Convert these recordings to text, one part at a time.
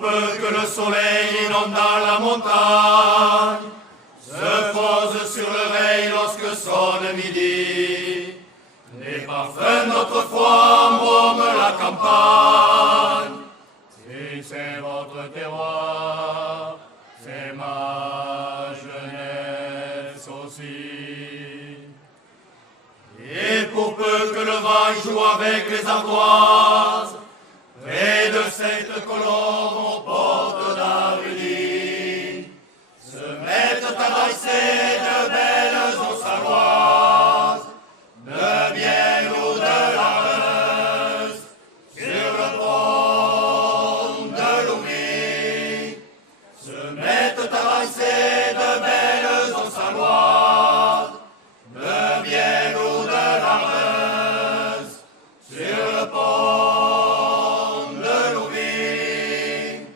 peu que le soleil inonde la montagne, se pose sur l'oreille lorsque sonne midi. Les parfums d'autrefois embaument la campagne. Si c'est votre terroir, c'est ma jeunesse aussi. Et pour peu que le vent joue avec les ardoises, près de cette colombe aux portes d'Arully, se mettent à danser de belles eaux saloises, de miel ou de lareuse, sur le pont de Louis, se mettent à danser de belles eaux saloises, de miel ou de lareuse, sur le pont de Louis.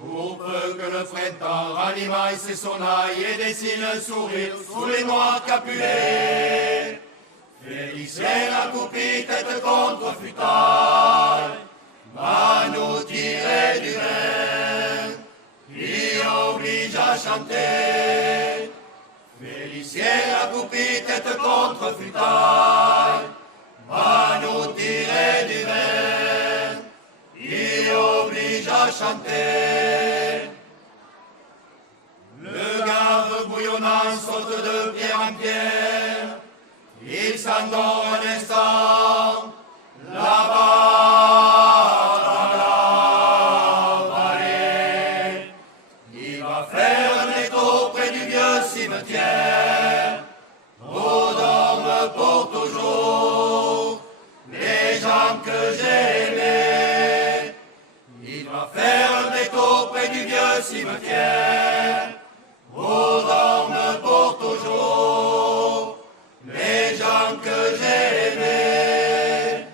Pour peu que le printemps ranimaille ses sonnailles et dessine un sourire sous les noix capulées, Félicien accroupi tête contre futaille, va nous tirer du vin, qui oblige à chanter. Félicien accroupi tête contre futaille, va nous tirer du vin, qui oblige à chanter. Le gave bouillonnant saute de pierre en pierre, il s'endort un instant, là-bas dans la vallée. Il va faire un écho près du vieux cimetière, où dorment pour toujours les gens que j'ai aimés. Il va faire un écho près du vieux cimetière, où dorment pour toujours les gens que j'ai aimés.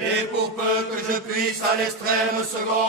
Et pour peu que je puisse à l'extrême seconde